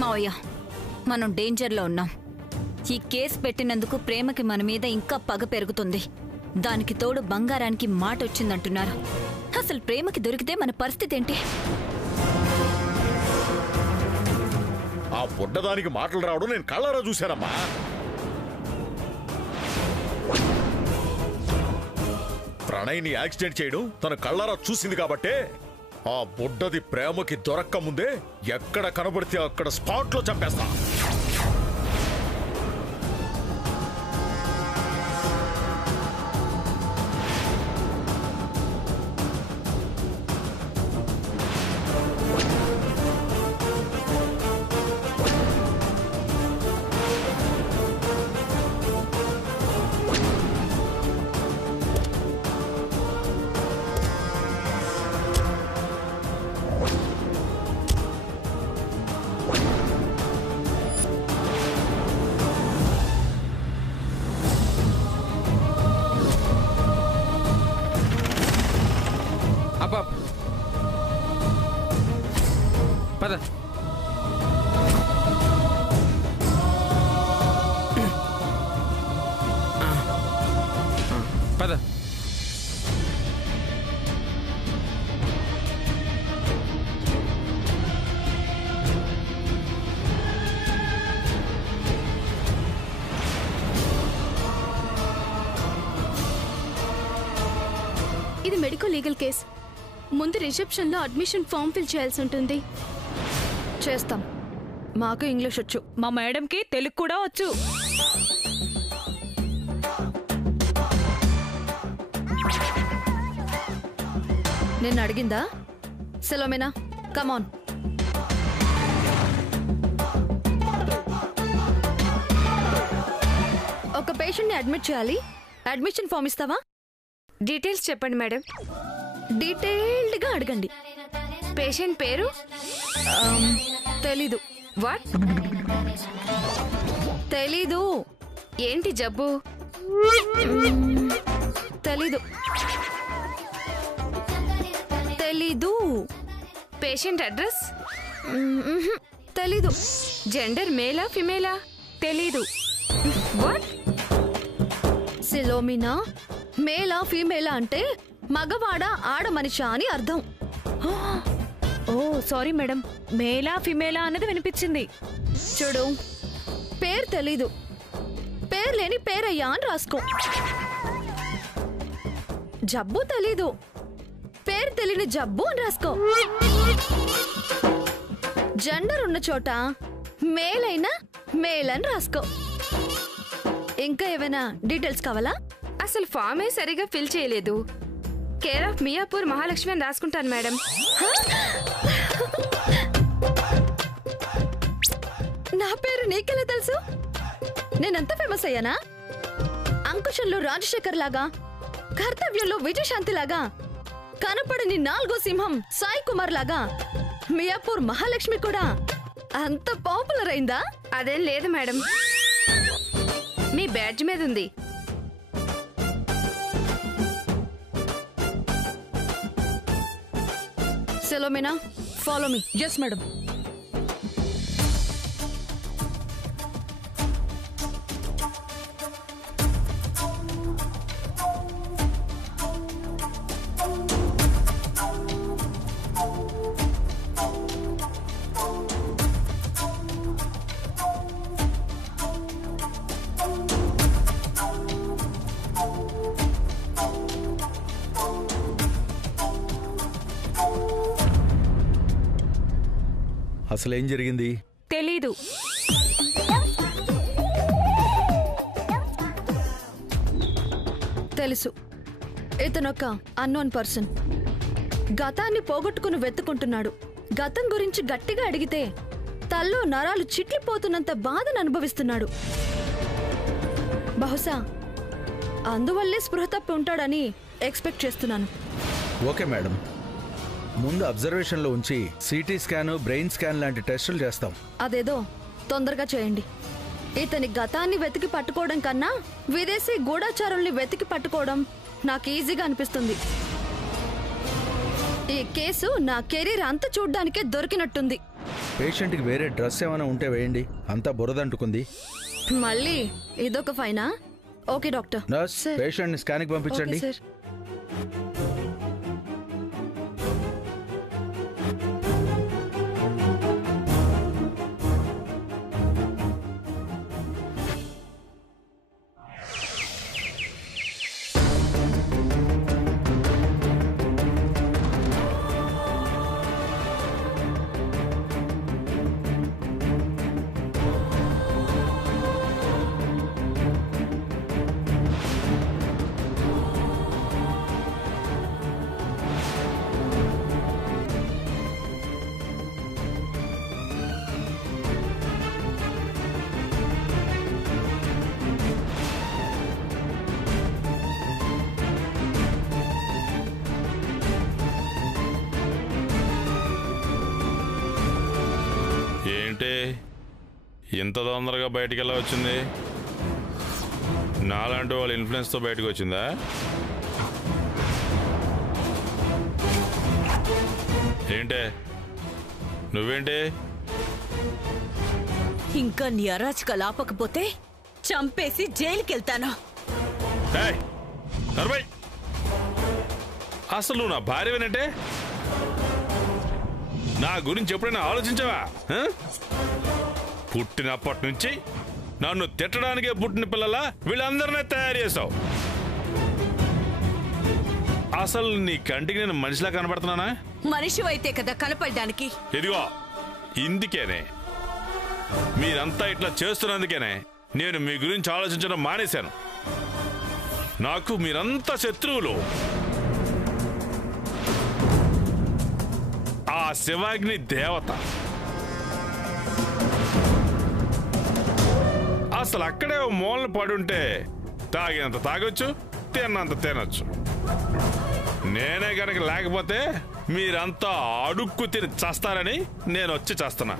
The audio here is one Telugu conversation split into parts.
మావయ్య, మనం డేంజర్లో ఉన్నాం. ఈ కేసు పెట్టినందుకు ప్రేమకి మన మీద ఇంకా పగ పెరుగుతుంది. దానికి తోడు బంగారానికి మాట వచ్చిందంటున్నారు. అసలు ప్రేమకి దొరికితే మన పరిస్థితి ఏంటి? ఆ బుడ్డదానికి మాటలు రావడం నేను కళ్ళారా చూశానమ్మా. ప్రణయ్ని యాక్సిడెంట్ చేయడం తన కళ్ళారా చూసింది కాబట్టే ఆ బుడ్డది ప్రేమకి దొరక్క ముందే ఎక్కడ కనబడితే అక్కడ స్పాట్ లో చంపేస్తా. పద. పద. ఇది మెడికల్ లీగల్ కేస్. ముందు రిసెప్షన్ లో అడ్మిషన్ ఫామ్ ఫిల్ చేయాల్సి ఉంటుంది. చేస్తాం. మాకు ఇంగ్లీష్ వచ్చు. మా మేడంకి తెలుగు కూడా వచ్చు. నిన్ను అడిగిందా సెలోమినా? కమాన్. ఒక పేషెంట్ని అడ్మిట్ చేయాలి. అడ్మిషన్ ఫామ్ ఇస్తావా? డీటెయిల్స్ చెప్పండి మేడం. డీటెయిల్డ్గా అడగండి. పేషెంట్ పేరు? తెలీదు. వాట్? తెలీదు. ఏంటి జబ్బు? తెలీదు. తెలీదు. Patient address? తెలీదు. జెండర్ మేలా ఫిమేలా? తెలీదు. వాట్? సెలోమినా, మేలా ఫీమేలా అంటే మగవాడ ఆడ మనిషా అని అర్థం. ఓ సారీ మేడం, మేలా ఫిమేలా అన్నది వినిపించింది. చూడు, పేరు తెలీదు, పేరు లేని పేరయ్యా అని రాసుకో. జబ్బు తెలీదు, పేరు తెలియని జబ్బు అని రాసుకో. జెండర్ ఉన్న చోట మేలైనా మేల్ అని రాసుకో. ఇంకా ఏమైనా డీటెయిల్స్ కావాలా? అసలు ఫామే సరిగా ఫిల్ చేయలేదు. కేర్ ఆఫ్ మియాపూర్ మహాలక్ష్మి అని రాసుకుంటాను మేడం. నా పేరు నీకెలా తెలుసు? నేనంత ఫేమస్ అయ్యానా? అంకుశంలో రాజశేఖర్ లాగా, కర్తవ్యంలో విజయశాంతి లాగా, కనపడని 4వ సింహం సాయి కుమార్ లాగా మియాపూర్ మహాలక్ష్మి కూడా అంత పాపులర్ అయిందా? అదేం లేదు మేడం, మీ బ్యాడ్జ్ మీద ఉంది. Selomina, follow me. Yes madam. అసలేం జరిగింది? తెలీదు. తెలుసు, ఇతనొక అన్నోన్ పర్సన్. గతాన్ని పోగొట్టుకుని వెతుకుంటున్నాడు. గతం గురించి గట్టిగా అడిగితే తల్లో నరాలు చిట్లిపోతున్నంత బాధను అనుభవిస్తున్నాడు. బహుశా అందువల్లే స్పృహ తప్పి ఉంటాడని ఎక్స్పెక్ట్ చేస్తున్నాను. ఓకే మేడం, ముందు అబ్జర్వేషన్లో ఉంచి సిటీ స్కాన్, బ్రెయిన్ స్కాన్ లాంటి టెస్టులు చేస్తాం. అదేదో తొందరగా చేయండి. ఇతని గతాన్ని వెతికి పట్టుకోవడం కన్నా విదేశీ గూఢచారుల్ని వెతికి పట్టుకోవడం నాకు ఈజీగా అనిపిస్తుంది. ఈ కేసు నా కెరీర్ అంతా చూడ్డానికే దొరికినట్టుంది. పేషెంట్కి వేరే డ్రెస్ ఏమైనా ఉంటే వేయండి, అంతా బురదంటుకుంది. మళ్ళీ ఇదొక ఫైనా? Okay doctor. నర్స్, పేషెంట్ని స్కాన్కి పంపించండి. సార్. ఏంటి ఇంత తొందరగా బయటికి ఎలా వచ్చింది? నాలాంటి వాళ్ళ ఇన్ఫ్లుయెన్స్తో బయటకు వచ్చిందా? ఏంటే నువ్వేంటి? ఇంకా నీ అరాచకాలు ఆపకపోతే చంపేసి జైలుకెళ్తాను. అసలు నువ్వు నా భార్యవేనంటే? నా గురించి ఎప్పుడైనా ఆలోచించావా? పుట్టినప్పటి నుంచి నన్ను తిట్టడానికే పుట్టిన పిల్లలా వీళ్ళందరినీ తయారు చేసావు. అసలు నీ కంటికి నేను మనిషిలా కనబడుతున్నానా? మనిషివైతే కదా కనపడడానికి. ఇదిగో ఇందుకేనే, మీరంతా ఇట్లా చేస్తున్నందుకేనే నేను మీ గురించి ఆలోచించడం మానేశాను. నాకు మీరంతా శత్రువులు. ఆ శివాగ్ని దేవత అసలు అక్కడే మూలన పడుంటే తాగినంత తాగొచ్చు, తిన్నంత తినొచ్చు. నేనే గనక లేకపోతే మీరంతా అడుక్కు తిని చస్తారని నేను వచ్చి చేస్తున్నా.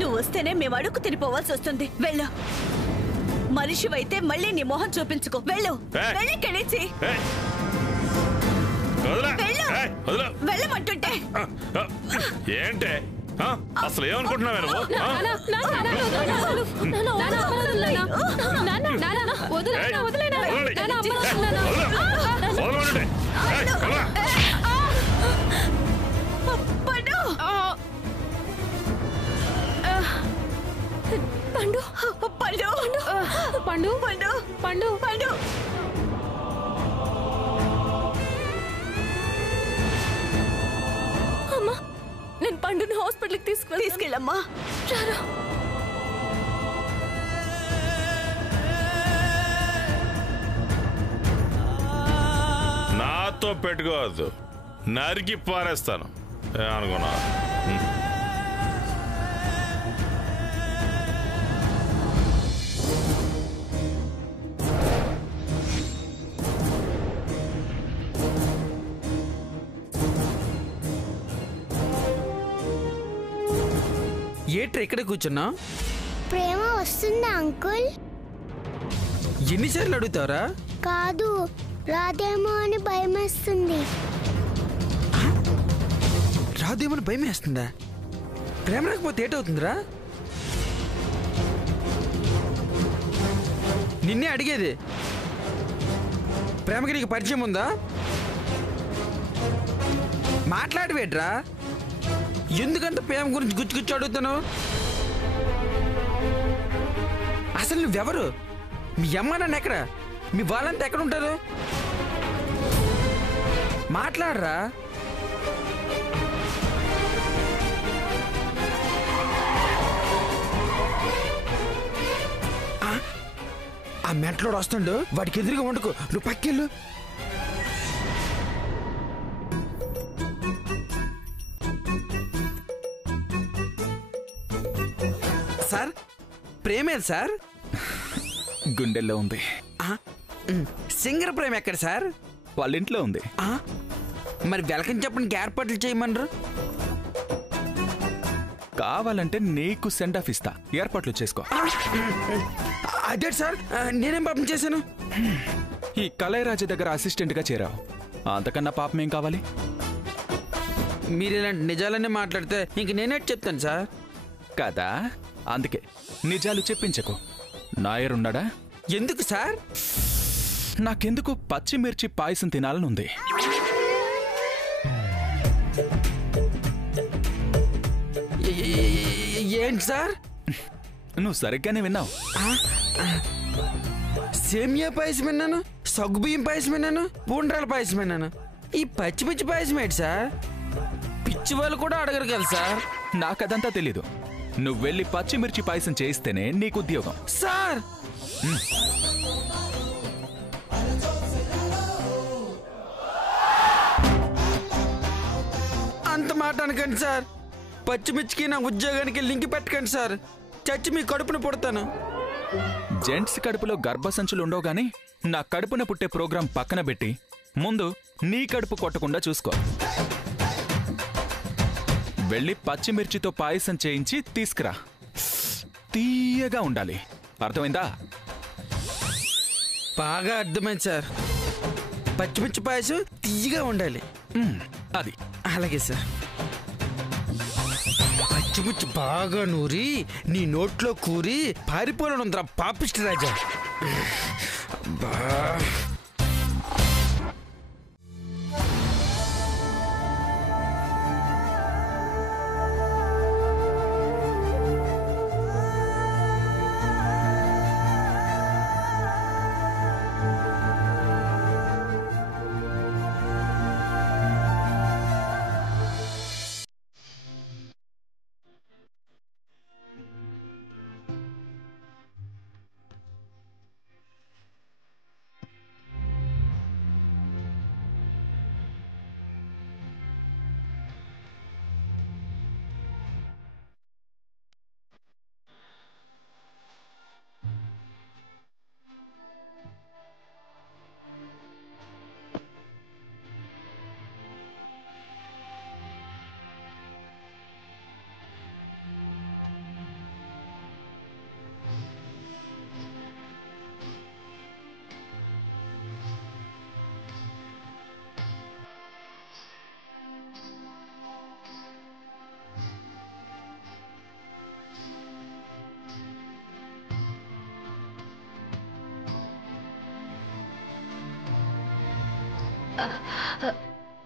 నువ్వు వస్తేనే మేము అడుక్కు తినిపోవాల్సి వస్తుంది. వెళ్ళు. మనిషివైతే మళ్ళీ నీ మొహం చూపించుకో. వెళ్ళు. వెళ్ళి వెళ్ళమంటుంటే ఏంటే? అసలు ఏమనుకుంటున్నావే నువ్వు? పండు పండు పండు పండు పండు పండు అమ్మా, నేను పండుని హాస్పిటల్కి తీసుకెళ్ళమ్మా. రారా. నాతో పెట్టుకోవద్దు, నరికి పారేస్తాను. ఏమనుకున్నా? ఏట్రా ఇక్కడ కూర్చున్నా? ప్రేమ వస్తుందా అంకుల్? ఎన్నిసార్లు అడుగుతావరా? కాదు, రాదేమో అని భయం వేస్తుంది. రాదేమని భయం వేస్తుందా? ప్రేమ రాకపోతే ఏటవుతుందిరా? నిన్నే అడిగేది. ప్రేమకి నీకు పరిచయం ఉందా? మాట్లాడవేట్రా? ఎందుకంత ప్రేమ గురించి గుచ్చి అడుగుతాను? అసలు నువ్వెవరు? మీ అమ్మ నాన్న ఎక్కడ? మీ వాళ్ళంతా ఎక్కడ ఉంటారు? మాట్లాడరా. ఆ మెంటలోడు వస్తుండు, వాడికి ఎదురుగా వండుకో. నువ్వు పక్కెళ్ళు. Sir, ప్రేమేది sir? గుండెల్లో ఉంది. సింగర్ ప్రేమ ఎక్కడ సార్? వాళ్ళ ఇంట్లో ఉంది. మరి వెల్కమ్ చెప్పడానికి ఏర్పాట్లు చేయమన్నారు. కావాలంటే నీకు సెండ్ ఆఫ్ ఇస్తా, ఏర్పాట్లు చేసుకో. అదే సార్, నేనేం పాపం చేశాను? ఈ కలైరాజు దగ్గర అసిస్టెంట్ గా చేరావు, అంతకన్నా పాపం ఏం కావాలి? మీరు ఇలాంటి నిజాలన్నీ మాట్లాడితే ఇంక నేనే చెప్తాను సార్. కదా అందుకే నిజాలు చెప్పించకు. నాయర్ ఉన్నాడా? ఎందుకు సార్? నాకెందుకు పచ్చిమిర్చి పాయసం తినాలనుంది. ఏంటి సార్? నువ్వు సరిగ్గానే విన్నావు. సేమియా పాయసం విన్నాను, సగ్గుబియ్యం పాయసం విన్నాను, బూండ్రాల పాయసం విన్నాను. ఈ పచ్చి పచ్చి పాయసం ఏంటి సార్? పిచ్చి వాళ్ళు కూడా అడగరు కదా సార్. నాకదంతా తెలీదు. నువ్వు వెళ్ళి పచ్చిమిర్చి పాయసం చేయిస్తేనే నీకు ఉద్యోగం. సార్ అంత మాట అనకండి సార్. పచ్చిమిర్చికి నా ఉద్యోగానికి లింక్ పెట్టకండి సార్. చచ్చి మీ కడుపున పుడతాను. జెంట్స్ కడుపులో గర్భసంచులు ఉండవు గాని నా కడుపున పుట్టే ప్రోగ్రాం పక్కన పెట్టి ముందు నీ కడుపు కొట్టకుండా చూసుకో. వెళ్ళి పచ్చిమిర్చితో పాయసం చేయించి తీసుకురా. తీయగా ఉండాలి. అర్థమైందా? బాగా అర్థమైంది సార్. పచ్చిమిర్చి పాయసం తీయగా ఉండాలి. అది అలాగే సార్. పచ్చిమిర్చి బాగా నూరి నీ నోట్లో కూరి పారిపోనుందిరా పాపిష్టి రాజా.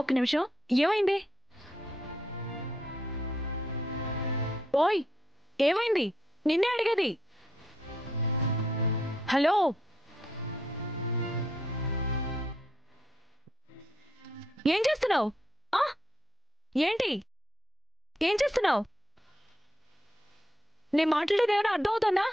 ఒక నిమిషం. ఏమైంది? ఓయ్ ఏమైంది? నిన్నే అడిగేది. హలో, ఏం చేస్తున్నావు? ఏంటి ఏం చేస్తున్నావు? నేను మాట్లాడేది ఏమైనా అర్థం అవుతుందా?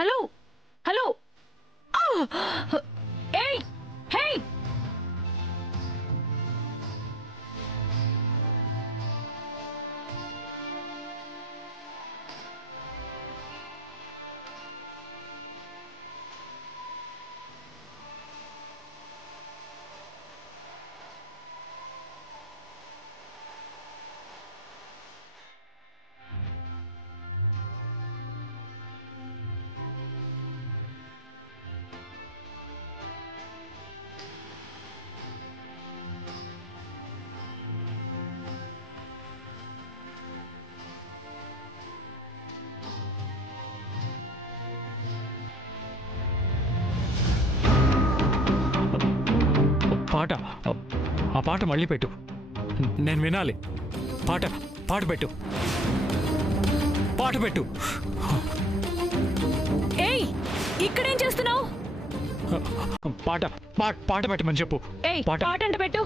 Hello hello. ఏయ్ హే, పాట, ఆ పాట మళ్ళీ పెట్టు. నేను వినాలి. పాట పాట పెట్టు. పాట పెట్టు. ఏయ్ ఇక్కడేం చేస్తున్నావు? పాట పాట పెట్టమని చెప్పు. ఏయ్ పాట అంటే పెట్టు.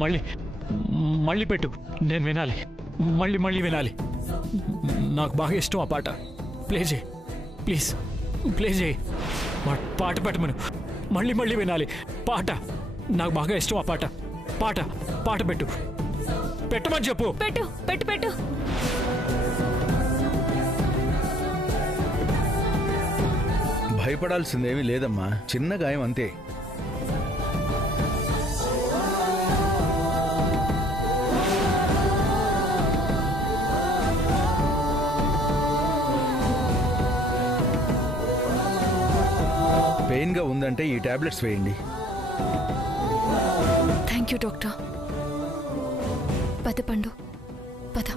మళ్ళీ మళ్ళీ పెట్టు, నేను వినాలి. మళ్ళీ మళ్ళీ వినాలి. నాకు బాగా ఇష్టం ఆ పాట. ప్లే చేయి ప్లీజ్, ప్లే చేయి. పాట పెట్టమను. మళ్ళీ మళ్ళీ వినాలి పాట. నాకు బాగా ఇష్టం ఆ పాట. పాట పాట పెట్టు, పెట్టమని చెప్పు. పెట్టు పెట్టు పెట్టు. భయపడాల్సిందేమీ లేదమ్మా, చిన్న గాయం అంతే. పెయిన్గా ఉందంటే ఈ టాబ్లెట్స్ వేయండి. Thank you doctor. పద పండు, పద.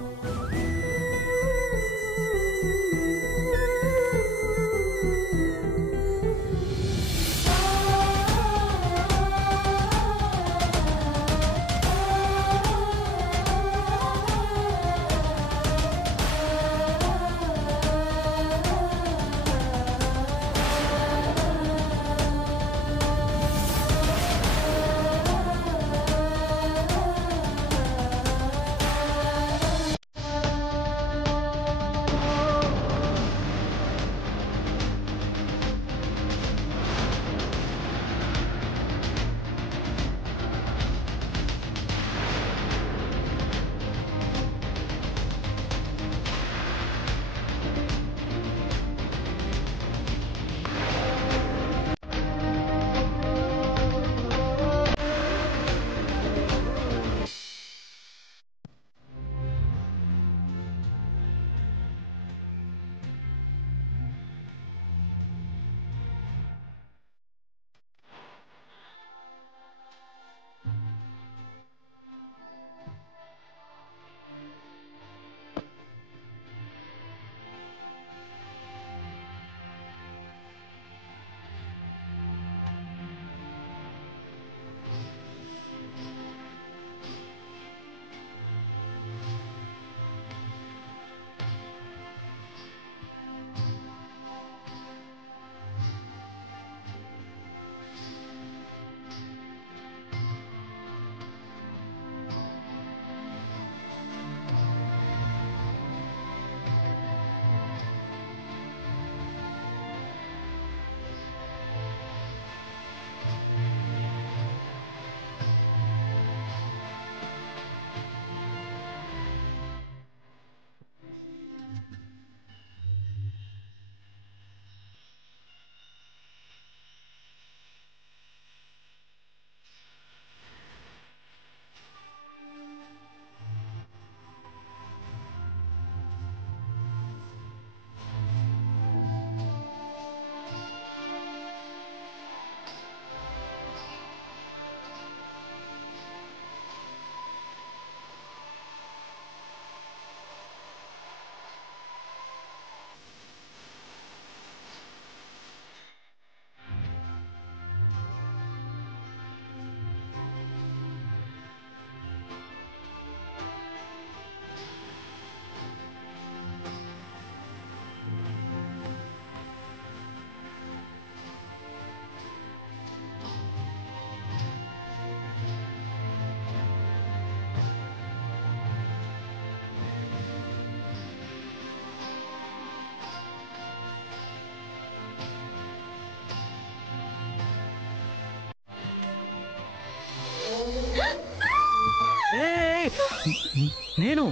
నేను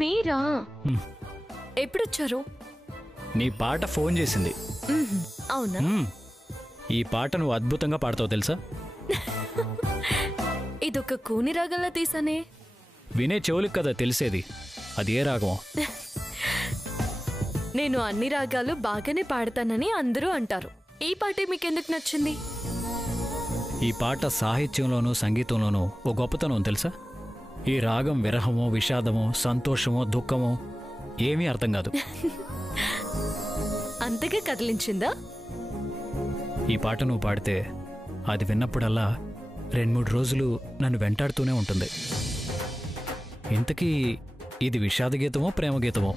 మీరా? ఎప్పుడొచ్చారు? నీ పాట ఫోన్ చేసింది. అవునా? ఈ పాట నువ్వు అద్భుతంగా పాడతావు తెలుసా? ఇదొక కూని రాగంలా తీసానే. వినే చెవులకు కదా తెలిసేది అది ఏ రాగం. నేను అన్ని రాగాలు బాగానే పాడతానని అందరూ అంటారు. ఈ పాటే మీకెందుకు నచ్చింది? ఈ పాట సాహిత్యంలోనూ సంగీతంలోనూ ఓ గొప్పతనం తెలుసా? ఈ రాగం విరహమో విషాదమో సంతోషమో దుఃఖమో ఏమీ అర్థం కాదు. అంతగా కదిలించిందా? ఈ పాట నువ్వు పాడితే అది విన్నప్పుడల్లా 2-3 రోజులు నన్ను వెంటాడుతూనే ఉంటుంది. ఇంతకీ ఇది విషాద గీతమో ప్రేమ గీతమో?